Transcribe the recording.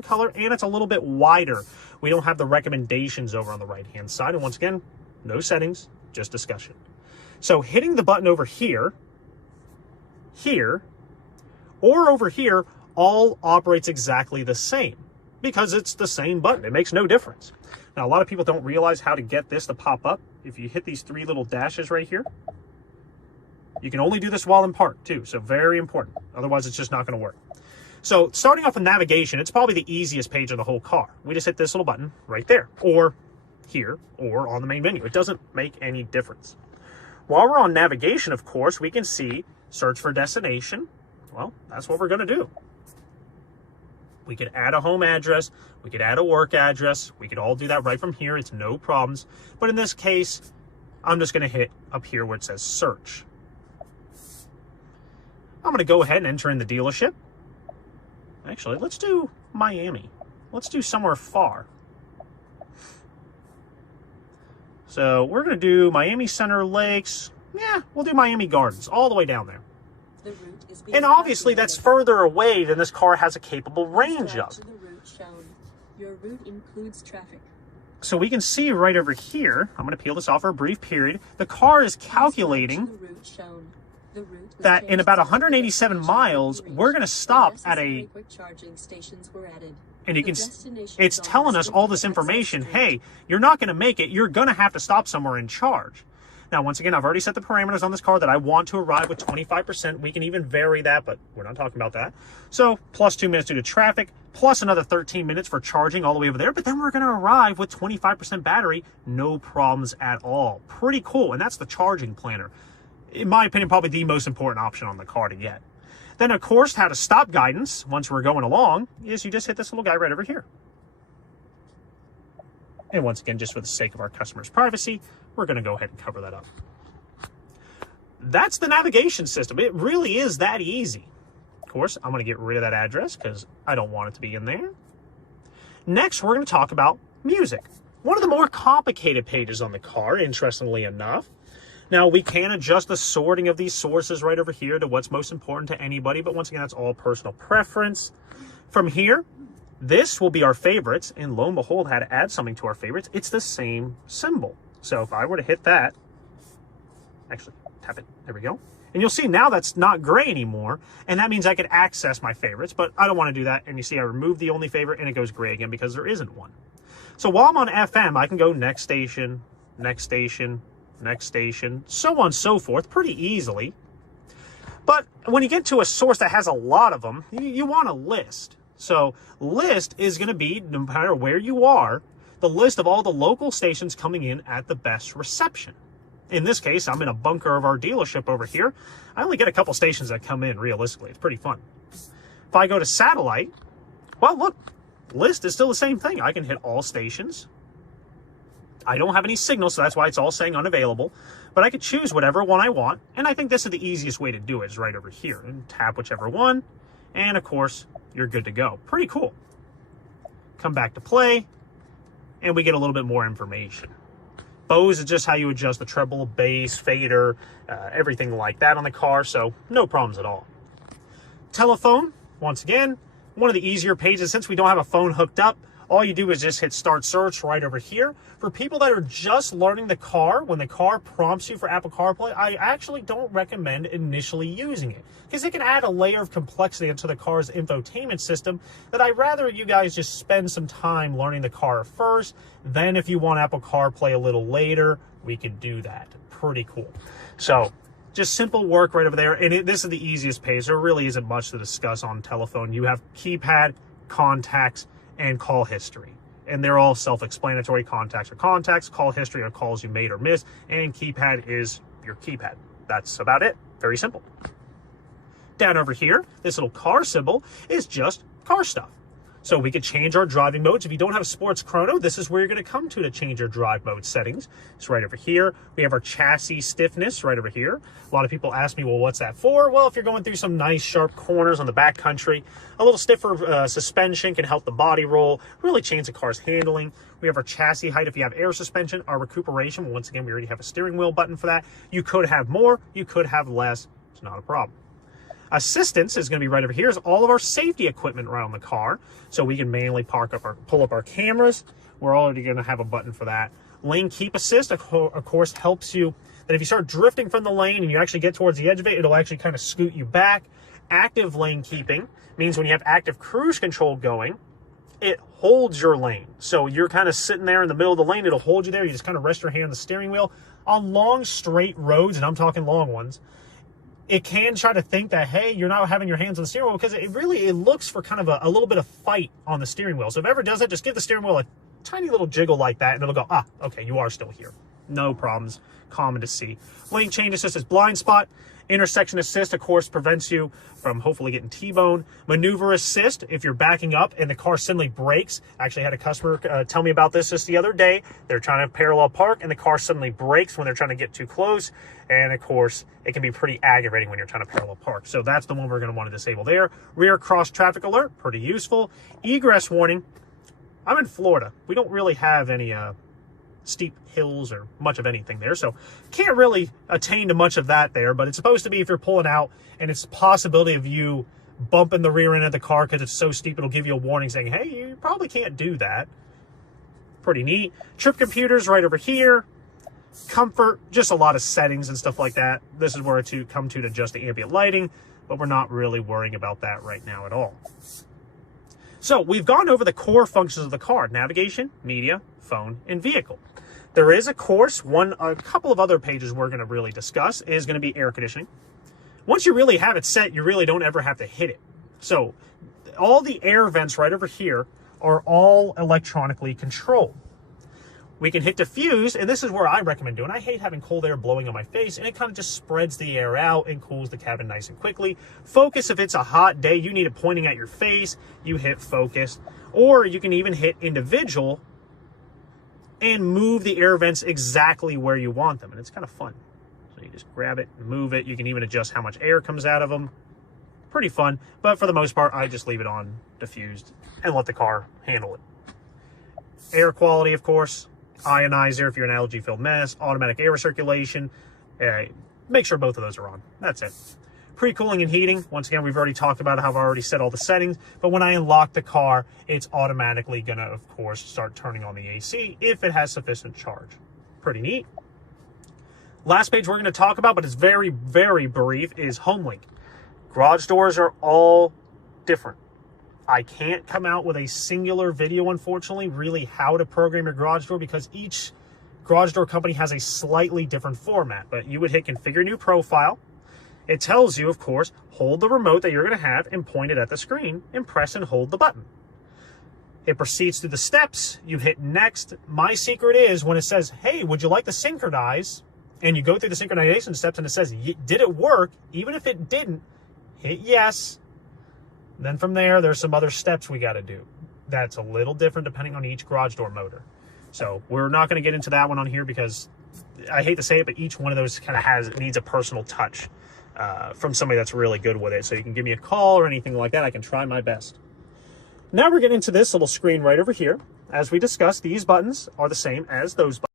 color, and it's a little bit wider. We don't have the recommendations over on the right hand side, and once again, no settings, just discussion. So hitting the button over here, or over here all operates exactly the same because it's the same button. It makes no difference. Now, a lot of people don't realize how to get this to pop up. If you hit these three little dashes right here, you can only do this while in park too, so very important. Otherwise, it's just not going to work. So starting off with navigation, it's probably the easiest page of the whole car. We just hit this little button right there, or here, or on the main menu. It doesn't make any difference. While we're on navigation, of course, we can see search for destination. Well, that's what we're going to do. We could add a home address. We could add a work address. We could all do that right from here. It's no problems. But in this case, I'm just going to hit up here where it says search. I'm going to go ahead and enter in the dealership. Actually, let's do Miami. Let's do somewhere far. So we're going to do Miami Center Lakes. Yeah, we'll do Miami Gardens, all the way down there. And obviously that's further away than this car has a capable range of. Your route includes traffic. So we can see right over here, I'm going to peel this off for a brief period, the car is calculating that in about 187 miles, we're going to stop at a... And you can, it's telling us all this information. Hey, you're not going to make it. You're going to have to stop somewhere and charge. Now, once again, I've already set the parameters on this car that I want to arrive with 25%. We can even vary that, but we're not talking about that. So plus 2 minutes due to traffic, plus another 13 minutes for charging all the way over there. But then we're going to arrive with 25% battery. No problems at all. Pretty cool. And that's the charging planner. In my opinion, probably the most important option on the car to get. Then, of course, how to stop guidance once we're going along is you just hit this little guy right over here. And once again, just for the sake of our customers' privacy, we're going to go ahead and cover that up. That's the navigation system. It really is that easy. Of course, I'm going to get rid of that address because I don't want it to be in there. Next, we're going to talk about music. One of the more complicated pages on the car, interestingly enough. Now, we can adjust the sorting of these sources right over here to what's most important to anybody, but once again, that's all personal preference. From here, this will be our favorites, and lo and behold, how to add something to our favorites, it's the same symbol. So if I were to hit that, actually tap it, there we go. And you'll see now that's not gray anymore, and that means I could access my favorites, but I don't want to do that. And you see I removed the only favorite, and it goes gray again because there isn't one. So while I'm on FM, I can go next station, next station, next station, so on and so forth, pretty easily. But when you get to a source that has a lot of them, you want a list. So list is going to be, no matter where you are, the list of all the local stations coming in at the best reception. In this case, I'm in a bunker of our dealership over here. I only get a couple stations that come in realistically. It's pretty fun. If I go to satellite, well, look, list is still the same thing. I can hit all stations. I don't have any signal, so that's why it's all saying unavailable. But I could choose whatever one I want, and I think this is the easiest way to do it, is right over here. And tap whichever one, and of course, you're good to go. Pretty cool. Come back to play, and we get a little bit more information. Bose is just how you adjust the treble, bass, fader, everything like that on the car, so no problems at all. Telephone, once again, one of the easier pages. Since we don't have a phone hooked up, all you do is just hit start search right over here. For people that are just learning the car, when the car prompts you for Apple CarPlay, I actually don't recommend initially using it because it can add a layer of complexity into the car's infotainment system that I'd rather you guys just spend some time learning the car first. Then if you want Apple CarPlay a little later, we can do that. Pretty cool. So just simple work right over there. And this is the easiest page. There really isn't much to discuss on telephone. You have keypad, contacts, and call history. And they're all self-explanatory. Contacts are contacts, call history are calls you made or missed, and keypad is your keypad. That's about it. Very simple. Down over here, this little car symbol is just car stuff. So we could change our driving modes. If you don't have a sports chrono, this is where you're going to come to change your drive mode settings. It's right over here. We have our chassis stiffness right over here. A lot of people ask me, well, what's that for? Well, if you're going through some nice sharp corners on the back country, a little stiffer suspension can help the body roll, really change the car's handling. We have our chassis height if you have air suspension. Our recuperation, once again, we already have a steering wheel button for that. You could have more, you could have less. It's not a problem. Assistance is going to be right over here. Is all of our safety equipment around the car, so we can manually pull up our cameras. We're already going to have a button for that. Lane keep assist, of course, helps you that if you start drifting from the lane and you actually get towards the edge of it, it'll actually kind of scoot you back. Active lane keeping means when you have active cruise control going, it holds your lane. So you're kind of sitting there in the middle of the lane, it'll hold you there. You just kind of rest your hand on the steering wheel. On long, straight roads, and I'm talking long ones, it can try to think that, hey, you're not having your hands on the steering wheel, because it looks for kind of a little bit of fight on the steering wheel. So if it ever does that, just give the steering wheel a tiny little jiggle like that, and it'll go, ah, okay, you are still here. No problems. Common to see. Lane change assist is blind spot. Intersection assist, of course, prevents you from hopefully getting T-boned. Maneuver assist, if you're backing up and the car suddenly brakes. Actually had a customer tell me about this just the other day. They're trying to parallel park and the car suddenly brakes when they're trying to get too close. And of course, it can be pretty aggravating when you're trying to parallel park. So that's the one we're going to want to disable there. Rear cross traffic alert, pretty useful. Egress warning. I'm in Florida. We don't really have any steep hills or much of anything there, so can't really attain to much of that there, but it's supposed to be if you're pulling out and it's a possibility of you bumping the rear end of the car because it's so steep, it'll give you a warning saying, hey, you probably can't do that. Pretty neat. Trip computers right over here. Comfort, just a lot of settings and stuff like that. This is where to come to adjust the ambient lighting, but we're not really worrying about that right now at all. So we've gone over the core functions of the car: navigation, media, phone, and vehicle. There is, of course, a couple of other pages we're going to really discuss is going to be air conditioning. Once you really have it set, you really don't ever have to hit it. So all the air vents right over here are all electronically controlled. We can hit diffuse, and this is where I recommend doing. I hate having cold air blowing on my face, and it kind of just spreads the air out and cools the cabin nice and quickly. Focus, if it's a hot day, you need it pointing at your face, you hit focus. Or you can even hit individual and move the air vents exactly where you want them, and it's kind of fun. So you just grab it and move it. You can even adjust how much air comes out of them. Pretty fun, but for the most part, I just leave it on diffused and let the car handle it. Air quality, of course. Ionizer if you're an allergy-filled mess, automatic air circulation. Make sure both of those are on. That's it. Pre-cooling and heating. Once again, we've already talked about how I've already set all the settings, but when I unlock the car, it's automatically going to, of course, start turning on the AC if it has sufficient charge. Pretty neat. Last page we're going to talk about, but it's very, very brief, is HomeLink. Garage doors are all different. I can't come out with a singular video, unfortunately, really how to program your garage door, because each garage door company has a slightly different format. But you would hit configure new profile. It tells you, of course, hold the remote that you're going to have and point it at the screen and press and hold the button. It proceeds through the steps. You hit next. My secret is when it says, hey, would you like to synchronize? And you go through the synchronization steps and it says, did it work? Even if it didn't, hit yes. Then from there, there's some other steps we got to do. That's a little different depending on each garage door motor. So we're not going to get into that one on here because I hate to say it, but each one of those kind of needs a personal touch from somebody that's really good with it. So you can give me a call or anything like that. I can try my best. Now we're getting into this little screen right over here. As we discussed, these buttons are the same as those buttons.